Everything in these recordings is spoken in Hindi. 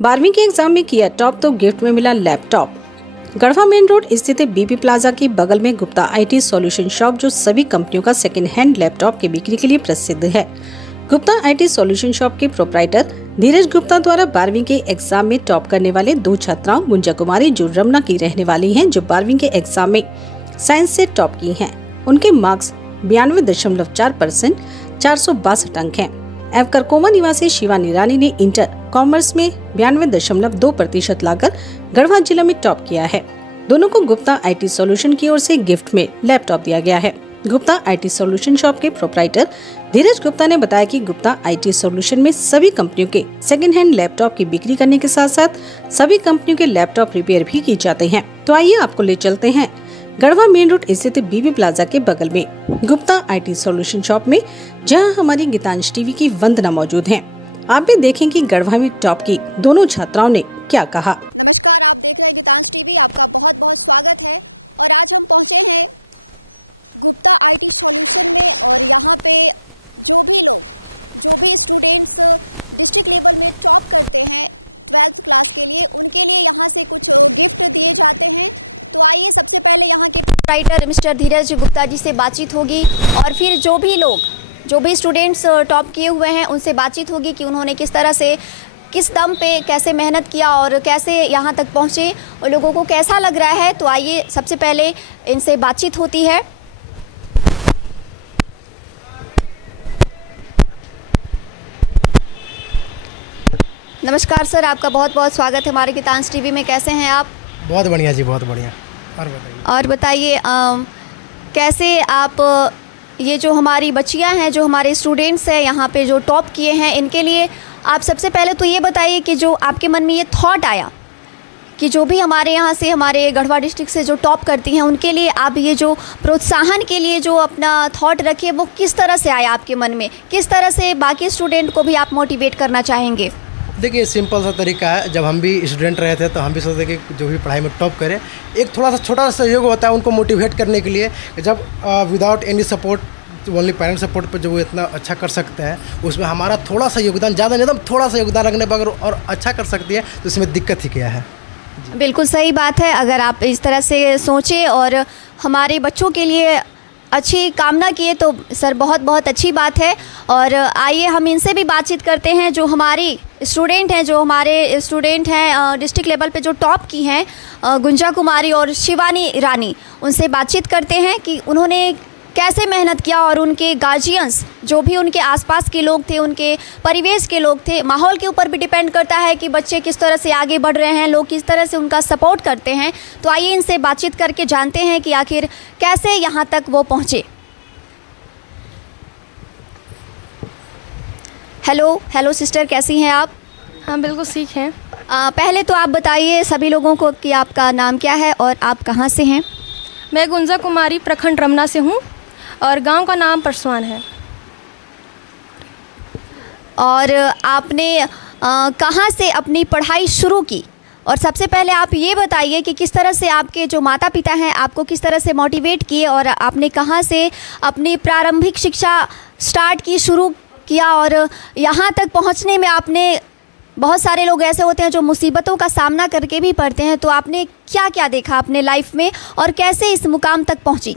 12वीं के एग्जाम में किया टॉप तो गिफ्ट में मिला लैपटॉप। गढ़वा मेन रोड स्थित बीपी प्लाजा के बगल में गुप्ता आईटी सॉल्यूशन शॉप जो सभी कंपनियों का सेकंड हैंड लैपटॉप की बिक्री के लिए प्रसिद्ध है। गुप्ता आईटी सॉल्यूशन शॉप के प्रोप्राइटर धीरज गुप्ता द्वारा 12वीं के एग्जाम में टॉप करने वाले दो छात्राओं गुंजा कुमारी जो रमना की रहने वाली हैं, जो 12वीं के एग्जाम में साइंस से टॉप की हैं। उनके मार्क्स 92.4%, 462 अंक हैं। करकोमा निवासी शिवानी रानी ने इंटर कॉमर्स में 92.2% लाकर गढ़वा जिला में टॉप किया है। दोनों को गुप्ता आईटी सॉल्यूशन की ओर से गिफ्ट में लैपटॉप दिया गया है। गुप्ता आईटी सॉल्यूशन शॉप के प्रोप्राइटर धीरज गुप्ता ने बताया कि गुप्ता आईटी सॉल्यूशन में सभी कंपनियों के सेकंड हैंड लैपटॉप की बिक्री करने के साथ साथ सभी कंपनियों के लैपटॉप रिपेयर भी की जाते हैं। तो आइए आपको ले चलते हैं गढ़वा मेन रोड स्थित बीबी प्लाजा के बगल में गुप्ता आईटी सॉल्यूशन शॉप में, जहां हमारी गीतांश टीवी की वंदना मौजूद हैं। आप भी देखें कि गढ़वा में टॉप की दोनों छात्राओं ने क्या कहा। राइटर मिस्टर धीरज गुप्ता जी से बातचीत होगी और फिर जो भी स्टूडेंट्स टॉप किए हुए हैं उनसे बातचीत होगी कि उन्होंने किस तरह से, किस दम पे कैसे मेहनत किया और कैसे यहाँ तक पहुँचे और लोगों को कैसा लग रहा है। तो आइए सबसे पहले इनसे बातचीत होती है। नमस्कार सर, आपका बहुत बहुत स्वागत है हमारे गीतांश टीवी में। कैसे हैं आप? बहुत बढ़िया जी, बहुत बढ़िया। और बताइए कैसे आप, ये जो हमारी बच्चियां हैं, जो हमारे स्टूडेंट्स हैं यहाँ पे जो टॉप किए हैं, इनके लिए आप सबसे पहले तो ये बताइए कि जो आपके मन में ये थॉट आया कि जो भी हमारे यहाँ से, हमारे गढ़वा डिस्ट्रिक्ट से जो टॉप करती हैं, उनके लिए आप ये जो प्रोत्साहन के लिए जो अपना थॉट रखे, वो किस तरह से आया आपके मन में? किस तरह से बाकी स्टूडेंट को भी आप मोटिवेट करना चाहेंगे? देखिए, सिंपल सा तरीका है। जब हम भी स्टूडेंट रहे थे तो हम भी सोचते कि जो भी पढ़ाई में टॉप करे, एक थोड़ा सा छोटा सा सहयोग होता है उनको मोटिवेट करने के लिए। जब without any support, only parent support पर जो वो इतना अच्छा कर सकते हैं, उसमें हमारा थोड़ा सा योगदान, ज़्यादा नहीं, एकदम थोड़ा सा योगदान रखने पर अगर और अच्छा कर सकती है तो इसमें दिक्कत ही क्या है। बिल्कुल सही बात है। अगर आप इस तरह से सोचें और हमारे बच्चों के लिए अच्छी कामना किए तो सर बहुत बहुत अच्छी बात है। और आइए हम इनसे भी बातचीत करते हैं जो हमारे स्टूडेंट हैं डिस्ट्रिक्ट लेवल पे जो टॉप की हैं, गुंजा कुमारी और शिवानी रानी। उनसे बातचीत करते हैं कि उन्होंने कैसे मेहनत किया और उनके गार्जियंस, जो भी उनके आसपास के लोग थे, उनके परिवेश के लोग थे, माहौल के ऊपर भी डिपेंड करता है कि बच्चे किस तरह से आगे बढ़ रहे हैं, लोग किस तरह से उनका सपोर्ट करते हैं। तो आइए इनसे बातचीत करके जानते हैं कि आखिर कैसे यहाँ तक वो पहुँचे। हेलो सिस्टर, कैसी हैं आप? हाँ बिल्कुल ठीक है। पहले तो आप बताइए सभी लोगों को कि आपका नाम क्या है और आप कहाँ से हैं? मैं गुंजा कुमारी प्रखंड रमना से हूँ और गांव का नाम परसवान है। और आपने कहाँ से अपनी पढ़ाई शुरू की? और सबसे पहले आप ये बताइए कि किस तरह से आपके जो माता पिता हैं आपको किस तरह से मोटिवेट किए और आपने कहाँ से अपनी प्रारंभिक शिक्षा स्टार्ट की, शुरू किया और यहाँ तक पहुँचने में आपने, बहुत सारे लोग ऐसे होते हैं जो मुसीबतों का सामना करके भी पढ़ते हैं, तो आपने क्या क्या देखा अपने लाइफ में और कैसे इस मुकाम तक पहुँची?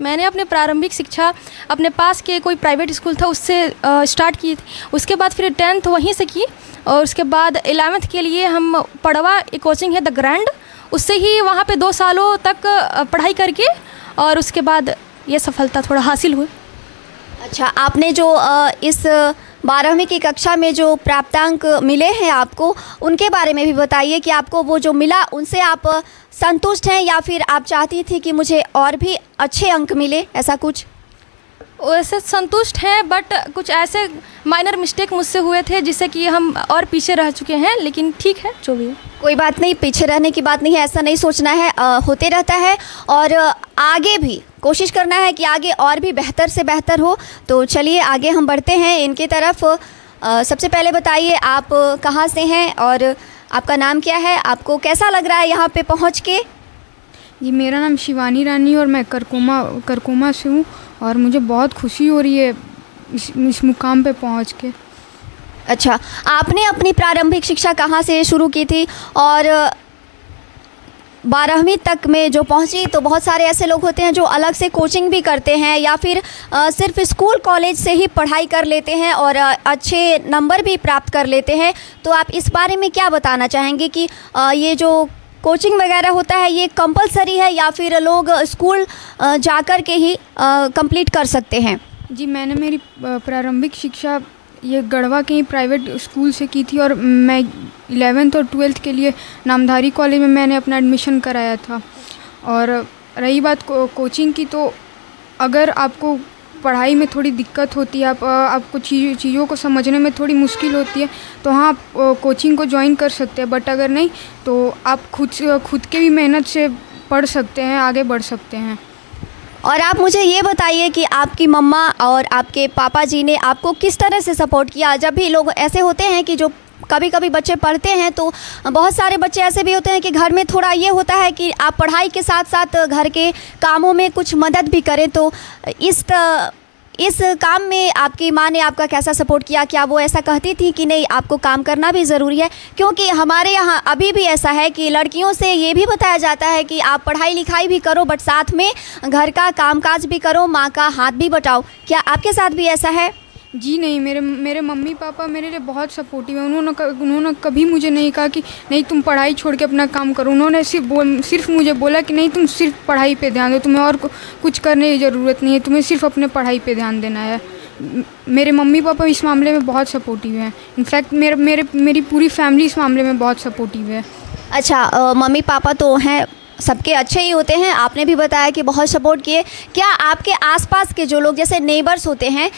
मैंने अपने प्रारंभिक शिक्षा अपने पास के कोई प्राइवेट स्कूल था उससे स्टार्ट की थी। उसके बाद फिर 10th वहीं से की और उसके बाद 11th के लिए हम पड़वा एक कोचिंग है द ग्रैंड, उससे ही वहाँ पे 2 सालों तक पढ़ाई करके और उसके बाद ये सफलता थोड़ा हासिल हुई। अच्छा, आपने जो इस 12वीं की कक्षा में जो प्राप्तांक मिले हैं आपको, उनके बारे में भी बताइए कि आपको वो जो मिला उनसे आप संतुष्ट हैं या फिर आप चाहती थी कि मुझे और भी अच्छे अंक मिले, ऐसा कुछ? वैसे संतुष्ट हैं, बट कुछ ऐसे माइनर मिस्टेक मुझसे हुए थे जिससे कि हम और पीछे रह चुके हैं, लेकिन ठीक है जो भी है। कोई बात नहीं, पीछे रहने की बात नहीं है, ऐसा नहीं सोचना है, होते रहता है और आगे भी कोशिश करना है कि आगे और भी बेहतर से बेहतर हो। तो चलिए आगे हम बढ़ते हैं इनकी तरफ। सबसे पहले बताइए आप कहाँ से हैं और आपका नाम क्या है, आपको कैसा लग रहा है यहाँ पे पहुँच के? जी, मेरा नाम शिवानी रानी और मैं करकोमा से हूँ और मुझे बहुत खुशी हो रही है इस मुकाम पे पहुँच के। अच्छा, आपने अपनी प्रारंभिक शिक्षा कहाँ से शुरू की थी और 12वीं तक में जो पहुंची? तो बहुत सारे ऐसे लोग होते हैं जो अलग से कोचिंग भी करते हैं या फिर सिर्फ स्कूल कॉलेज से ही पढ़ाई कर लेते हैं और अच्छे नंबर भी प्राप्त कर लेते हैं। तो आप इस बारे में क्या बताना चाहेंगे कि ये जो कोचिंग वगैरह होता है ये कंपलसरी है या फिर लोग स्कूल जाकर के ही कंप्लीट कर सकते हैं? जी, मैंने मेरी प्रारंभिक शिक्षा ये गढ़वा के ही प्राइवेट स्कूल से की थी और मैं 11th और 12th के लिए नामधारी कॉलेज में मैंने अपना एडमिशन कराया था। और रही बात कोचिंग की, तो अगर आपको पढ़ाई में थोड़ी दिक्कत होती है, आपको चीज़ों को समझने में थोड़ी मुश्किल होती है, तो हाँ आप कोचिंग को ज्वाइन कर सकते हैं। बट अगर नहीं तो आप खुद के भी मेहनत से पढ़ सकते हैं, आगे बढ़ सकते हैं। और आप मुझे ये बताइए कि आपकी मम्मा और आपके पापा जी ने आपको किस तरह से सपोर्ट किया? जब भी लोग ऐसे होते हैं कि जो कभी कभी बच्चे पढ़ते हैं, तो बहुत सारे बच्चे ऐसे भी होते हैं कि घर में थोड़ा ये होता है कि आप पढ़ाई के साथ साथ घर के कामों में कुछ मदद भी करें। तो इस काम में आपकी माँ ने आपका कैसा सपोर्ट किया? क्या वो ऐसा कहती थी कि नहीं आपको काम करना भी ज़रूरी है? क्योंकि हमारे यहाँ अभी भी ऐसा है कि लड़कियों से ये भी बताया जाता है कि आप पढ़ाई लिखाई भी करो बट साथ में घर का कामकाज भी करो, माँ का हाथ भी बटाओ। क्या आपके साथ भी ऐसा है? जी नहीं, मेरे मम्मी पापा मेरे लिए बहुत सपोर्टिव है। उन्होंने कभी मुझे नहीं कहा कि नहीं तुम पढ़ाई छोड़ के अपना काम करो। उन्होंने सिर्फ मुझे बोला कि नहीं तुम सिर्फ पढ़ाई पे ध्यान दो, तुम्हें और कुछ करने की ज़रूरत नहीं है, तुम्हें सिर्फ अपने पढ़ाई पे ध्यान देना है। मेरे मम्मी पापा इस मामले में बहुत सपोर्टिव हैं। इनफैक्ट मेरी पूरी फैमिली इस मामले में बहुत सपोर्टिव है। अच्छा, मम्मी पापा तो हैं, सबके अच्छे ही होते हैं। आपने भी बताया कि बहुत सपोर्ट किए। क्या आपके आसपास के जो लोग जैसे नेबर्स होते हैं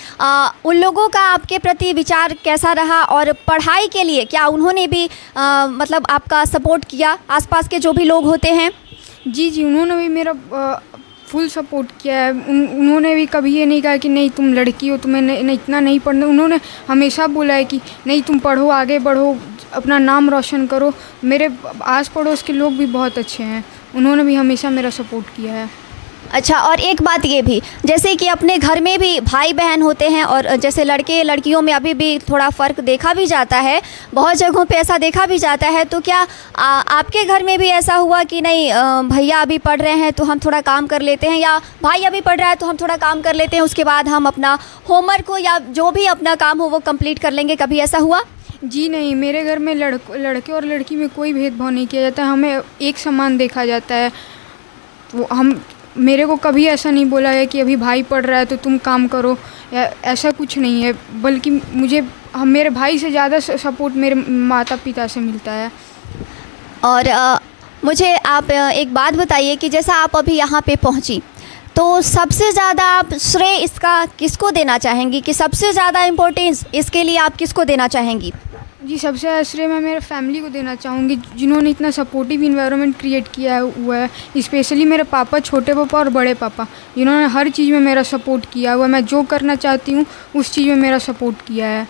उन लोगों का आपके प्रति विचार कैसा रहा? और पढ़ाई के लिए क्या उन्होंने भी मतलब आपका सपोर्ट किया, आसपास के जो भी लोग होते हैं? जी, उन्होंने भी मेरा फुल सपोर्ट किया है। उन्होंने भी कभी ये नहीं कहा कि नहीं तुम लड़की हो, तुम्हें इतना नहीं पढ़ना। उन्होंने हमेशा बोला है कि नहीं तुम पढ़ो, आगे बढ़ो, अपना नाम रोशन करो। मेरे आस पड़ोस के लोग भी बहुत अच्छे हैं, उन्होंने भी हमेशा मेरा सपोर्ट किया है। अच्छा, और एक बात ये भी, जैसे कि अपने घर में भी भाई बहन होते हैं और जैसे लड़के लड़कियों में अभी भी थोड़ा फ़र्क देखा भी जाता है, बहुत जगहों पे ऐसा देखा भी जाता है। तो क्या आपके घर में भी ऐसा हुआ कि नहीं भैया अभी पढ़ रहे हैं तो हम थोड़ा काम कर लेते हैं, या भाई अभी पढ़ रहा है तो हम थोड़ा काम कर लेते हैं, उसके बाद हम अपना होमवर्क हो या जो भी अपना काम हो वो कंप्लीट कर लेंगे? कभी ऐसा हुआ? जी नहीं, मेरे घर में लड़के और लड़की में कोई भेदभाव नहीं किया जाता, हमें एक समान देखा जाता है। मेरे को कभी ऐसा नहीं बोला है कि अभी भाई पढ़ रहा है तो तुम काम करो, या ऐसा कुछ नहीं है। बल्कि मेरे भाई से ज़्यादा सपोर्ट मेरे माता पिता से मिलता है। और मुझे आप एक बात बताइए कि जैसा आप अभी यहाँ पे पहुँची, तो सबसे ज़्यादा आप श्रेय इसका किसको देना चाहेंगी कि सबसे ज़्यादा इम्पोर्टेंस इसके लिए आप किसको देना चाहेंगी? जी, सबसे ज़्यादा श्रेय मैं मेरे फैमिली को देना चाहूँगी, जिन्होंने इतना सपोर्टिव इन्वायरमेंट क्रिएट किया हुआ है। स्पेशली मेरे पापा, छोटे पापा और बड़े पापा, जिन्होंने हर चीज़ में मेरा सपोर्ट किया हुआ है। मैं जो करना चाहती हूँ उस चीज़ में मेरा सपोर्ट किया है।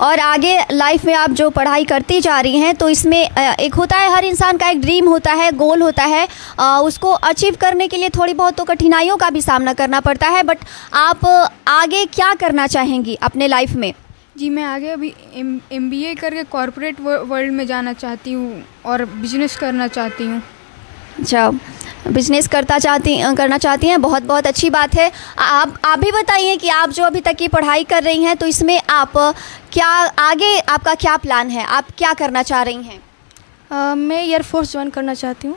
और आगे लाइफ में आप जो पढ़ाई करती जा रही हैं, तो इसमें एक होता है, हर इंसान का एक ड्रीम होता है, गोल होता है, उसको अचीव करने के लिए थोड़ी बहुत तो कठिनाइयों का भी सामना करना पड़ता है। बट आप आगे क्या करना चाहेंगी अपने लाइफ में? जी, मैं आगे अभी MBA करके कॉर्पोरेट वर्ल्ड में जाना चाहती हूँ और बिजनेस करना चाहती हूँ। अच्छा, बिजनेस करना चाहती हैं, बहुत बहुत अच्छी बात है। आप भी बताइए कि आप जो अभी तक की पढ़ाई कर रही हैं, तो इसमें आप क्या आगे आपका क्या प्लान है, आप क्या करना चाह रही हैं? मैं एयरफोर्स ज्वाइन करना चाहती हूँ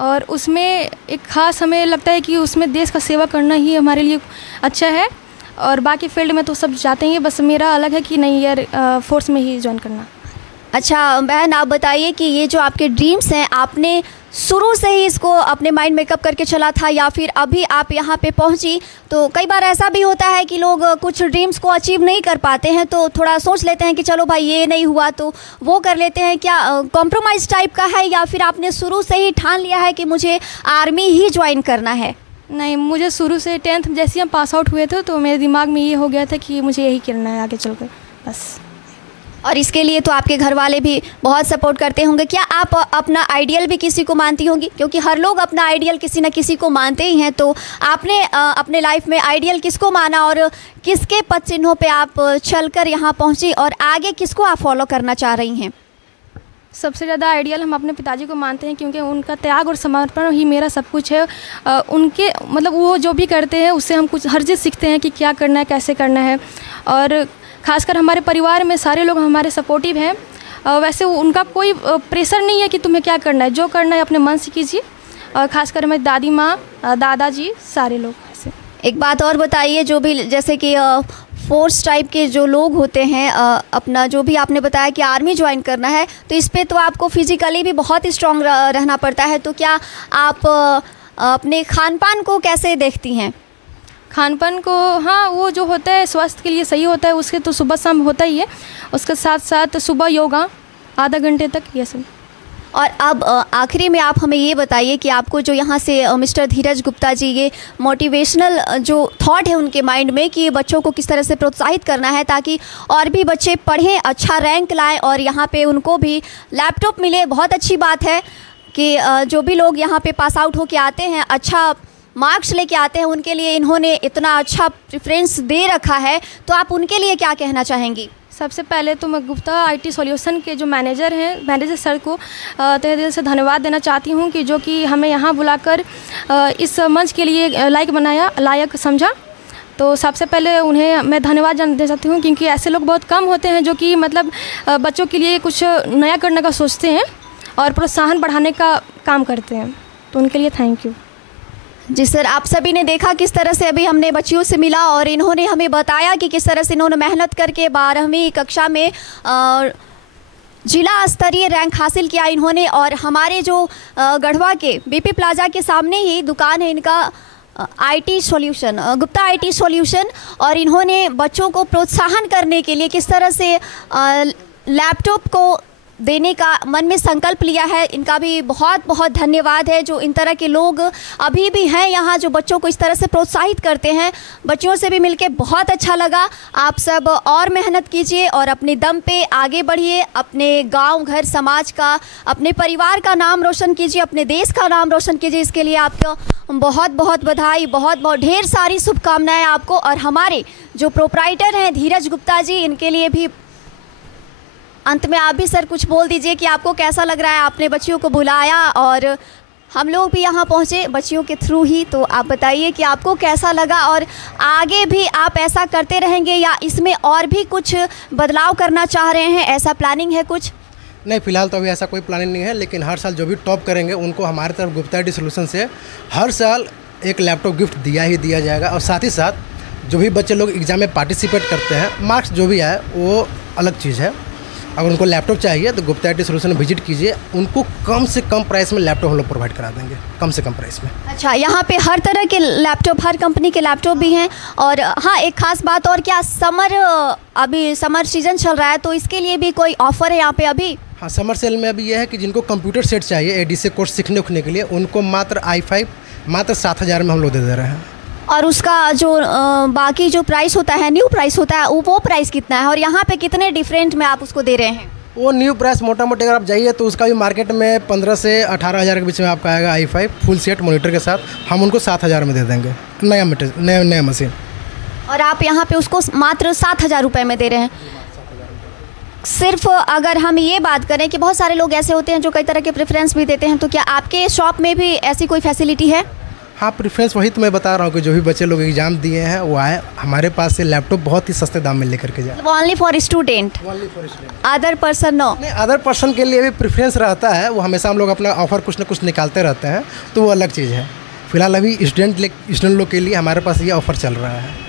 और उसमें एक ख़ास हमें लगता है कि उसमें देश का सेवा करना ही हमारे लिए अच्छा है। और बाकी फील्ड में तो सब जाते ही, बस मेरा अलग है कि नहीं एयर फोर्स में ही ज्वाइन करना। अच्छा बहन, आप बताइए कि ये जो आपके ड्रीम्स हैं, आपने शुरू से ही इसको अपने माइंड मेकअप करके चला था या फिर अभी आप यहाँ पे पहुँची? तो कई बार ऐसा भी होता है कि लोग कुछ ड्रीम्स को अचीव नहीं कर पाते हैं, तो थोड़ा सोच लेते हैं कि चलो भाई ये नहीं हुआ तो वो कर लेते हैं। क्या कॉम्प्रोमाइज़ टाइप का है या फिर आपने शुरू से ही ठान लिया है कि मुझे आर्मी ही ज्वाइन करना है? नहीं, मुझे शुरू से 10th जैसे हम पास आउट हुए थे तो मेरे दिमाग में ये हो गया था कि मुझे यही करना है आगे चलकर, बस। और इसके लिए तो आपके घर वाले भी बहुत सपोर्ट करते होंगे। क्या आप अपना आइडियल भी किसी को मानती होंगी? क्योंकि हर लोग अपना आइडियल किसी न किसी को मानते ही हैं, तो आपने अपने लाइफ में आइडियल किसको माना और किसके पद चिन्हों पे आप चलकर यहाँ पहुँची और आगे किसको आप फॉलो करना चाह रही हैं? सबसे ज़्यादा आइडियल हम अपने पिताजी को मानते हैं, क्योंकि उनका त्याग और समर्पण ही मेरा सब कुछ है। उनके मतलब वो जो भी करते हैं उससे हम कुछ हर चीज़ सीखते हैं कि क्या करना है, कैसे करना है। और ख़ासकर हमारे परिवार में सारे लोग हमारे सपोर्टिव हैं। वैसे उनका कोई प्रेशर नहीं है कि तुम्हें क्या करना है, जो करना है अपने मन से कीजिए। और ख़ासकर मेरी दादी माँ, दादाजी, सारे लोग ऐसे। एक बात और बताइए, जो भी जैसे कि फोर्स टाइप के जो लोग होते हैं, अपना जो भी आपने बताया कि आर्मी ज्वाइन करना है, तो इस पे तो आपको फिजिकली भी बहुत ही स्ट्रांग रहना पड़ता है। तो क्या आप अपने खान पान को कैसे देखती हैं? खान पान को, हाँ, वो जो होता है स्वास्थ्य के लिए सही होता है, उसके तो सुबह शाम होता ही है। उसके साथ साथ सुबह योगा आधा घंटे तक, ये सब। और अब आखिरी में आप हमें ये बताइए कि आपको जो यहाँ से मिस्टर धीरज गुप्ता जी, ये मोटिवेशनल जो थॉट है उनके माइंड में कि बच्चों को किस तरह से प्रोत्साहित करना है ताकि और भी बच्चे पढ़ें, अच्छा रैंक लाएं और यहाँ पे उनको भी लैपटॉप मिले। बहुत अच्छी बात है कि जो भी लोग यहाँ पे पास आउट होके आते हैं, अच्छा मार्क्स लेके आते हैं, उनके लिए इन्होंने इतना अच्छा प्रेफरेंस दे रखा है, तो आप उनके लिए क्या कहना चाहेंगी? सबसे पहले तो मैं गुप्ता आईटी सॉल्यूशन के जो मैनेजर सर को तहे दिल से धन्यवाद देना चाहती हूँ कि जो कि हमें यहाँ बुलाकर इस मंच के लिए लायक समझा। तो सबसे पहले उन्हें मैं धन्यवाद देना चाहती हूँ, क्योंकि ऐसे लोग बहुत कम होते हैं जो कि मतलब बच्चों के लिए कुछ नया करने का सोचते हैं और प्रोत्साहन बढ़ाने का काम करते हैं। तो उनके लिए थैंक यू। जी सर, आप सभी ने देखा किस तरह से अभी हमने बच्चियों से मिला और इन्होंने हमें बताया कि किस तरह से इन्होंने मेहनत करके 12वीं कक्षा में जिला स्तरीय रैंक हासिल किया इन्होंने। और हमारे जो गढ़वा के बीपी प्लाजा के सामने ही दुकान है इनका, IT solution, Gupta IT solution, और इन्होंने बच्चों को प्रोत्साहन करने के लिए किस तरह से लैपटॉप को देने का मन में संकल्प लिया है। इनका भी बहुत बहुत धन्यवाद है। जो इन तरह के लोग अभी भी हैं यहाँ जो बच्चों को इस तरह से प्रोत्साहित करते हैं। बच्चों से भी मिलके बहुत अच्छा लगा। आप सब और मेहनत कीजिए और अपने दम पे आगे बढ़िए, अपने गांव, घर, समाज का, अपने परिवार का नाम रोशन कीजिए, अपने देश का नाम रोशन कीजिए। इसके लिए आपको बहुत बहुत बधाई, बहुत बहुत ढेर सारी शुभकामनाएँ आपको। और हमारे जो प्रोप्राइटर हैं धीरज गुप्ता जी, इनके लिए भी अंत में आप भी सर कुछ बोल दीजिए कि आपको कैसा लग रहा है। आपने बच्चियों को बुलाया और हम लोग भी यहाँ पहुँचे बच्चियों के थ्रू ही, तो आप बताइए कि आपको कैसा लगा और आगे भी आप ऐसा करते रहेंगे या इसमें और भी कुछ बदलाव करना चाह रहे हैं, ऐसा प्लानिंग है कुछ? नहीं, फिलहाल तो अभी ऐसा कोई प्लानिंग नहीं है, लेकिन हर साल जो भी टॉप करेंगे उनको हमारी तरफ गुप्ता आईटी सॉल्यूशन से हर साल एक लैपटॉप गिफ्ट दिया जाएगा। और साथ ही साथ जो भी बच्चे लोग एग्ज़ाम में पार्टिसिपेट करते हैं, मार्क्स जो भी आए वो अलग चीज़ है। अगर उनको लैपटॉप चाहिए तो गुप्ता आईटी सॉल्यूशन विजिट कीजिए, उनको कम से कम प्राइस में लैपटॉप हम लोग प्रोवाइड करा देंगे, कम से कम प्राइस में। अच्छा, यहाँ पे हर तरह के लैपटॉप, हर कंपनी के लैपटॉप भी हैं। और हाँ, एक खास बात और, क्या अभी समर सीजन चल रहा है तो इसके लिए भी कोई ऑफर है यहाँ पे अभी? हाँ, समर सेल में अभी यह है कि जिनको कंप्यूटर सेट चाहिए एडीसी कोर्स सीखने उखने के लिए, उनको मात्र i5 मात्र 7,000 में हम लोग दे दे रहे हैं। और उसका जो बाकी जो प्राइस होता है, न्यू प्राइस होता है, वो प्राइस कितना है और यहाँ पे कितने डिफरेंट में आप उसको दे रहे हैं? वो न्यू प्राइस मोटा मोटी अगर आप जाइए तो उसका भी मार्केट में 15 से 18,000 के बीच में आपका आएगा। i5 फुल सेट मॉनिटर के साथ हम उनको 7,000 में दे देंगे, नया मशीन। और आप यहाँ पे उसको मात्र 7,000 रुपये में दे रहे हैं। सिर्फ अगर हम ये बात करें कि बहुत सारे लोग ऐसे होते हैं जो कई तरह के प्रेफरेंस भी देते हैं, तो क्या आपके शॉप में भी ऐसी कोई फैसिलिटी है? हाँ, प्रेफरेंस वही तो मैं बता रहा हूँ कि जो भी बच्चे लोग एग्जाम दिए हैं वो आए हमारे पास से लैपटॉप बहुत ही सस्ते दाम में लेकर के जाए। Only for student, other person no? नहीं, अदर पर्सन के लिए भी प्रेफरेंस रहता है, वो हमेशा हम लोग अपना ऑफर कुछ ना कुछ निकालते रहते हैं, तो वो अलग चीज़ है। फिलहाल अभी स्टूडेंट लोग के लिए हमारे पास ये ऑफर चल रहा है।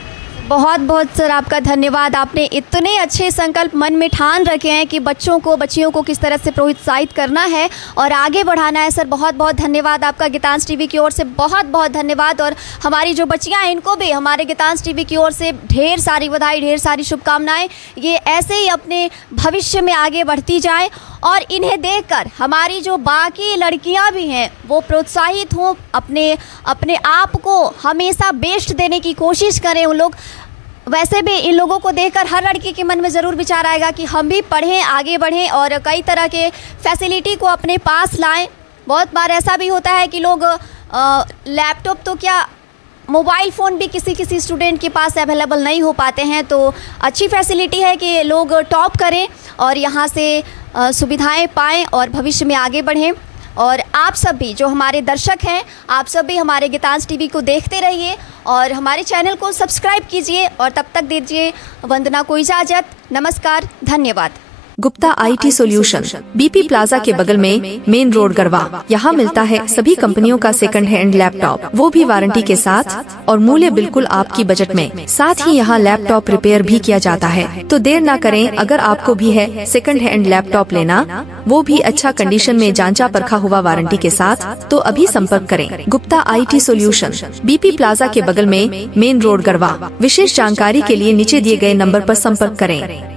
बहुत बहुत सर आपका धन्यवाद। आपने इतने अच्छे संकल्प मन में ठान रखे हैं कि बच्चियों को किस तरह से प्रोत्साहित करना है और आगे बढ़ाना है। सर बहुत बहुत धन्यवाद आपका। गीतांश टीवी की ओर से बहुत बहुत धन्यवाद। और हमारी जो बच्चियां हैं इनको भी हमारे गीतांश टीवी की ओर से ढेर सारी बधाई, ढेर सारी शुभकामनाएं। ये ऐसे ही अपने भविष्य में आगे बढ़ती जाएं और इन्हें देखकर हमारी जो बाकी लड़कियां भी हैं वो प्रोत्साहित हों, अपने आप को हमेशा बेस्ट देने की कोशिश करें। उन लोग वैसे भी इन लोगों को देखकर हर लड़की के मन में ज़रूर विचार आएगा कि हम भी पढ़ें, आगे बढ़ें और कई तरह के फैसिलिटी को अपने पास लाएं। बहुत बार ऐसा भी होता है कि लोग लैपटॉप तो क्या मोबाइल फ़ोन भी किसी स्टूडेंट के पास अवेलेबल नहीं हो पाते हैं, तो अच्छी फैसिलिटी है कि लोग टॉप करें और यहाँ से सुविधाएं पाएं और भविष्य में आगे बढ़ें। और आप सब भी जो हमारे दर्शक हैं, आप सब भी हमारे गीतांश टीवी को देखते रहिए और हमारे चैनल को सब्सक्राइब कीजिए और तब तक दीजिए वंदना को इजाज़त। नमस्कार, धन्यवाद। Gupta IT solution, BP plaza के बगल में, मेन रोड गढ़वा। यहाँ मिलता है सभी कंपनियों का सेकंड हैंड लैपटॉप, वो भी वारंटी के साथ और मूल्य बिल्कुल आपकी बजट में। साथ ही यहाँ लैपटॉप रिपेयर भी किया जाता है। तो देर न करें, अगर आपको भी है सेकंड हैंड लैपटॉप लेना, वो भी अच्छा कंडीशन में, जांचा परखा हुआ वारंटी के साथ, तो अभी संपर्क करें। Gupta IT solution, BP plaza के बगल में, मेन रोड गढ़वा। विशेष जानकारी के लिए नीचे दिए गए नंबर पर संपर्क करें।